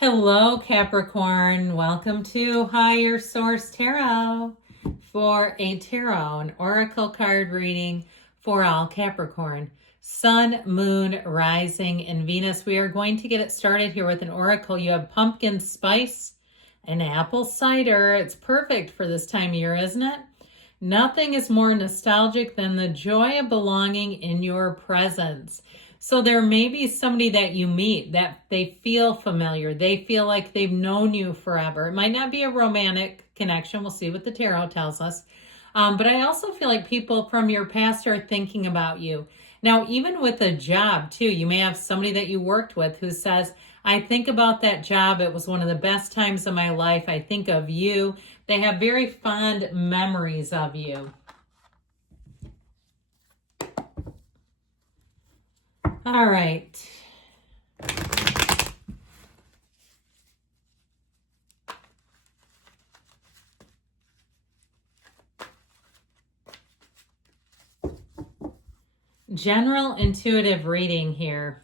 Hello, Capricorn. Welcome to Higher Source Tarot for a tarot and oracle card reading for all Capricorn. Sun, Moon, Rising, and Venus. We are going to get it started here with an oracle. You have pumpkin spice and apple cider. It's perfect for this time of year, isn't it? Nothing is more nostalgic than the joy of belonging in your presence. So there may be somebody that you meet that they feel familiar. They feel like they've known you forever. It might not be a romantic connection. We'll see what the tarot tells us. But I also feel like people from your past are thinking about you. Now, even with a job too, you may have somebody that you worked with who says, I think about that job. It was one of the best times of my life. I think of you. They have very fond memories of you. All right. General intuitive reading here.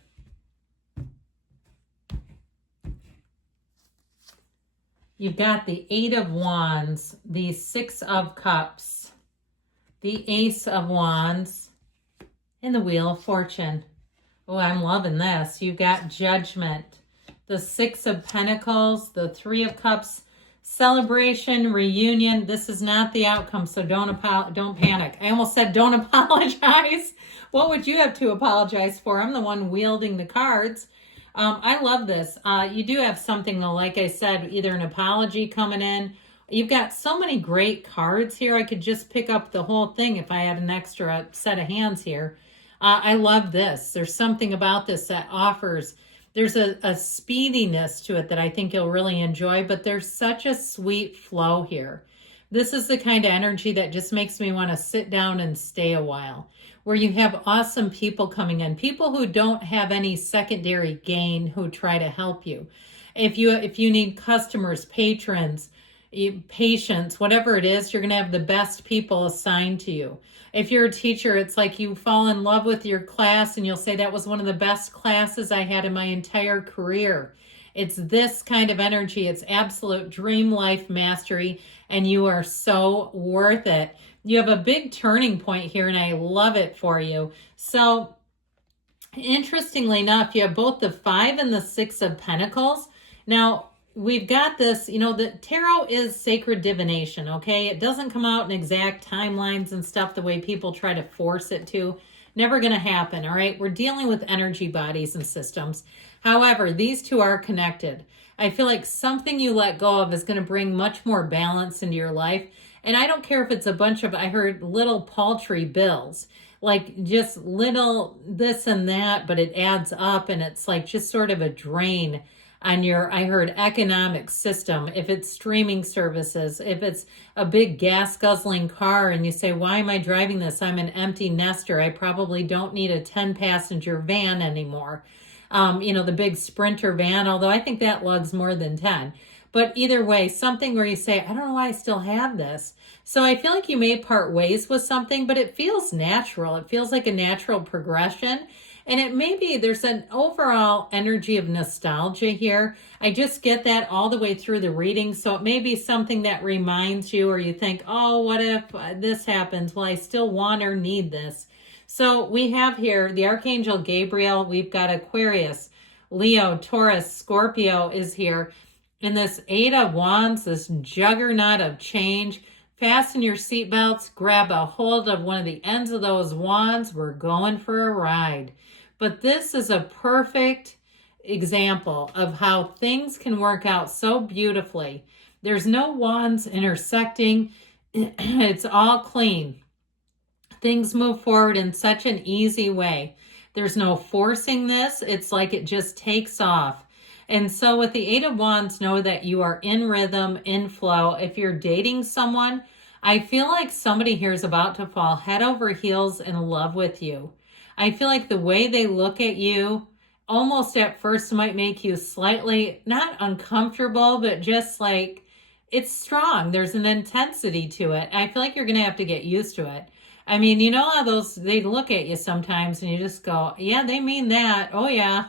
You've got the Eight of Wands, the Six of Cups, the Ace of Wands, and the Wheel of Fortune. Oh, I'm loving this. You've got Judgment, the Six of Pentacles, the Three of Cups, celebration, reunion. This is not the outcome, so don't panic. I almost said don't apologize. What would you have to apologize for? I'm the one wielding the cards. I love this. You do have something, though, like I said, either an apology coming in. You've got so many great cards here. I could just pick up the whole thing if I had an extra set of hands here. I love this. There's something about this that offers, there's a speediness to it that I think you'll really enjoy, but there's such a sweet flow here. This is the kind of energy that just makes me want to sit down and stay a while, where you have awesome people coming in, people who don't have any secondary gain who try to help you. If you need customers, patrons, patients, whatever it is, you're going to have the best people assigned to you. If you're a teacher, it's like you fall in love with your class and you'll say that was one of the best classes I had in my entire career. It's this kind of energy. It's absolute dream life mastery, and you are so worth it. You have a big turning point here, and I love it for you. So, interestingly enough, you have both the Five and the Six of Pentacles. Now, we've got this, the tarot is sacred divination, okay? It doesn't come out in exact timelines and stuff the way people try to force it to. Never going to happen, all right? We're dealing with energy bodies and systems. However, these two are connected. I feel like something you let go of is going to bring much more balance into your life. And I don't care if it's a bunch of, I heard, little paltry bills, like just little this and that, but it adds up and it's like just sort of a drain on your, I heard, economic system. If it's streaming services, if it's a big gas guzzling car and you say, why am I driving this? I'm an empty nester. I probably don't need a 10-passenger van anymore. The big Sprinter van, although I think that lugs more than 10. But either way, something where you say, I don't know why I still have this. So I feel like you may part ways with something, but it feels natural. It feels like a natural progression. And it may be there's an overall energy of nostalgia here. I just get that all the way through the reading. So it may be something that reminds you, or you think, oh, what if this happens? Well, I still want or need this. So we have here the Archangel Gabriel. We've got Aquarius, Leo, Taurus, Scorpio is here. And this Eight of Wands, this juggernaut of change. Fasten your seatbelts, grab a hold of one of the ends of those wands. We're going for a ride. But this is a perfect example of how things can work out so beautifully. There's no wands intersecting. It's all clean. Things move forward in such an easy way. There's no forcing this. It's like it just takes off. And so with the Eight of Wands, know that you are in rhythm, in flow. If you're dating someone, I feel like somebody here is about to fall head over heels in love with you. I feel like the way they look at you almost at first might make you slightly, not uncomfortable, but just like it's strong. There's an intensity to it. I feel like you're going to have to get used to it. I mean, you know how they look at you sometimes and you just go, yeah, they mean that. Oh, yeah.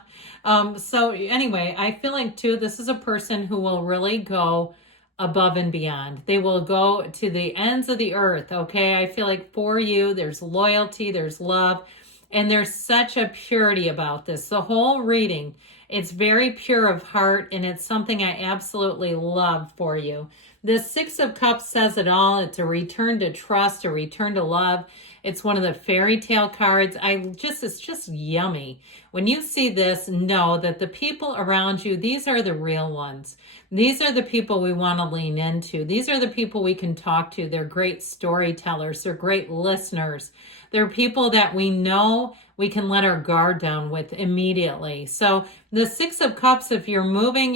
So anyway, I feel like too, this is a person who will really go above and beyond. They will go to the ends of the earth. Okay. I feel like for you, there's loyalty, there's love, and there's such a purity about this. The whole reading, it's very pure of heart, and it's something I absolutely love for you. The Six of Cups says it all. It's a return to trust, a return to love. It's one of the fairy tale cards. It's just yummy. When you see this, know that the people around you, these are the real ones. These are the people we want to lean into. These are the people we can talk to. They're great storytellers. They're great listeners. They're people that we know we can let our guard down with immediately. So the Six of Cups, if you're moving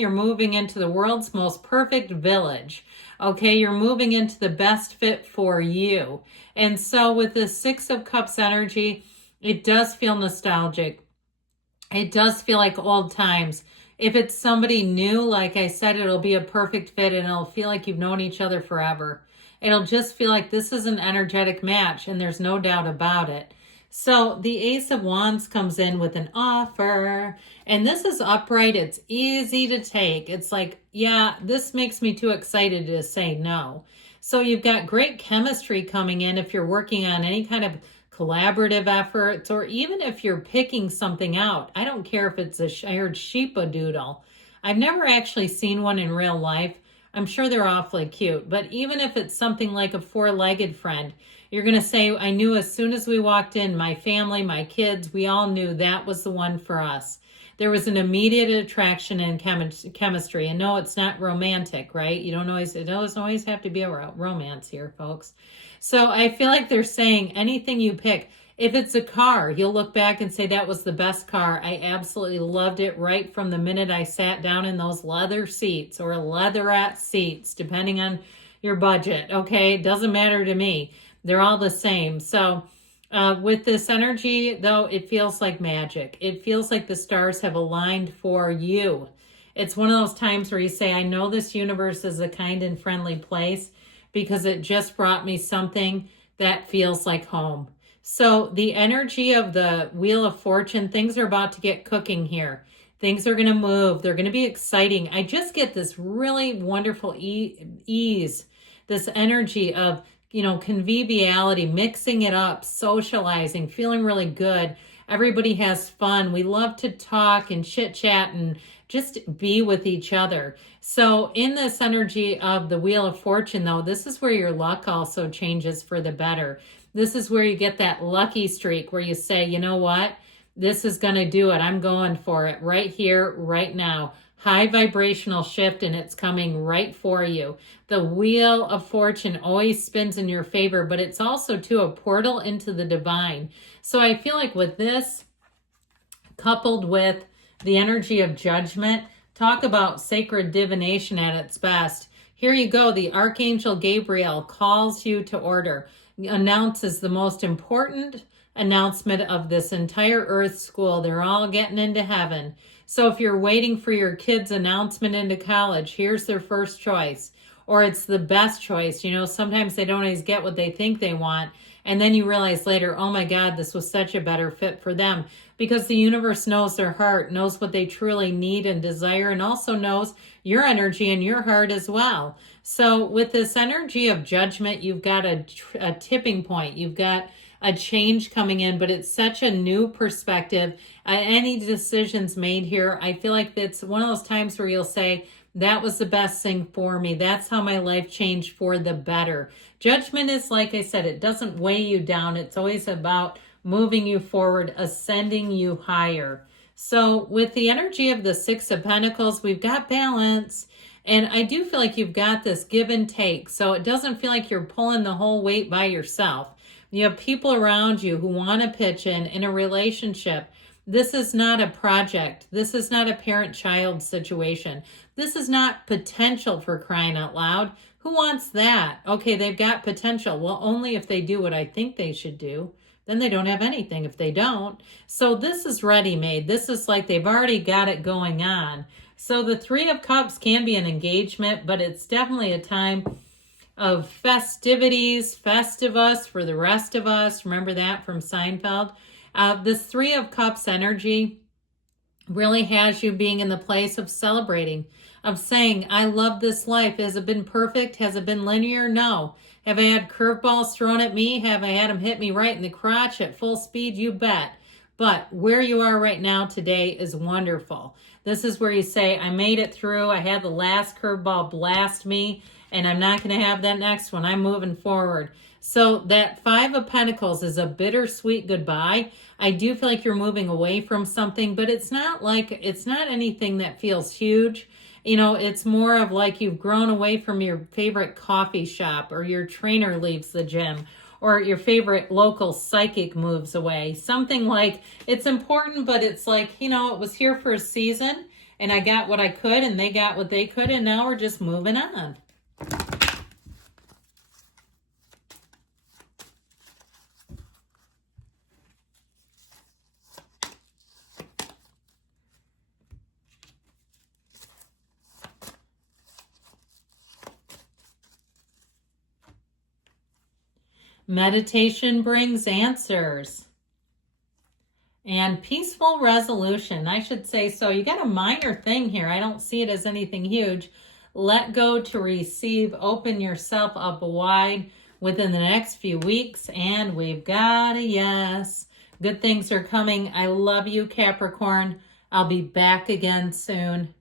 into the world's most perfect village. Okay, you're moving into the best fit for you. And so with the Six of Cups energy, it does feel nostalgic. It does feel like old times. If it's somebody new, like I said, it'll be a perfect fit and it'll feel like you've known each other forever. It'll just feel like this is an energetic match, and there's no doubt about it. So the Ace of Wands comes in with an offer, and this is upright. It's easy to take. It's like, yeah, this makes me too excited to say no. So you've got great chemistry coming in if you're working on any kind of collaborative efforts, or even if you're picking something out. I don't care if it's I heard sheepadoodle. I've never actually seen one in real life. I'm sure they're awfully cute, but even if it's something like a four-legged friend, you're going to say, I knew as soon as we walked in, my family, my kids, we all knew that was the one for us. There was an immediate attraction and chemistry. And no, it's not romantic, right? It doesn't always have to be a romance here, folks. So I feel like they're saying anything you pick. If it's a car, you'll look back and say, that was the best car. I absolutely loved it right from the minute I sat down in those leather seats or leatherette seats, depending on your budget. Okay, it doesn't matter to me. They're all the same. So with this energy, though, it feels like magic. It feels like the stars have aligned for you. It's one of those times where you say, I know this universe is a kind and friendly place because it just brought me something that feels like home. So the energy of the Wheel of Fortune, things are about to get cooking here. Things are going to move. They're going to be exciting. I just get this really wonderful ease, this energy of, conviviality, mixing it up, socializing, feeling really good. Everybody has fun. We love to talk and chit chat and just be with each other. So in this energy of the Wheel of Fortune, though, this is where your luck also changes for the better. This is where you get that lucky streak where you say, you know what? This is going to do it. I'm going for it right here, right now. High vibrational shift, and it's coming right for you. The Wheel of Fortune always spins in your favor, but it's also, too, a portal into the divine. So I feel like with this, coupled with the energy of Judgment, talk about sacred divination at its best. Here you go. The Archangel Gabriel calls you to order, announces the most important announcement of this entire Earth school. They're all getting into heaven. So if you're waiting for your kid's announcement into college, here's their first choice, or it's the best choice. Sometimes they don't always get what they think they want. And then you realize later, oh my God, this was such a better fit for them, because the universe knows their heart, knows what they truly need and desire, and also knows your energy and your heart as well. So with this energy of Judgment, you've got a tipping point. You've got a change coming in, but it's such a new perspective. Any decisions made here, I feel like it's one of those times where you'll say, that was the best thing for me. That's how my life changed for the better. Judgment is, like I said, it doesn't weigh you down. It's always about moving you forward, ascending you higher. So with the energy of the Six of Pentacles, we've got balance. And I do feel like you've got this give and take. So it doesn't feel like you're pulling the whole weight by yourself. You have people around you who want to pitch in a relationship. This is not a project. This is not a parent-child situation. This is not potential, for crying out loud. Who wants that? Okay, they've got potential. Well, only if they do what I think they should do. Then they don't have anything if they don't. So this is ready-made. This is like they've already got it going on. So the Three of Cups can be an engagement, but it's definitely a time of festivities, Festivus for the rest of us. Remember that from Seinfeld? This Three of Cups energy really has you being in the place of celebrating, of saying, I love this life. Has it been perfect? Has it been linear? No. Have I had curveballs thrown at me? Have I had them hit me right in the crotch at full speed? You bet. But where you are right now today is wonderful. This is where you say, I made it through. I had the last curveball blast me, and I'm not going to have that next one. I'm moving forward. So that Five of Pentacles is a bittersweet goodbye. I do feel like you're moving away from something, but it's not anything that feels huge. You know, it's more of like you've grown away from your favorite coffee shop, or your trainer leaves the gym, or your favorite local psychic moves away. Something like, it's important, but it's like, you know, it was here for a season and I got what I could and they got what they could, and now we're just moving on. Meditation brings answers. And peaceful resolution, I should say. So you got a minor thing here. I don't see it as anything huge. Let go to receive. Open yourself up wide within the next few weeks. And we've got a yes. Good things are coming. I love you, Capricorn. I'll be back again soon.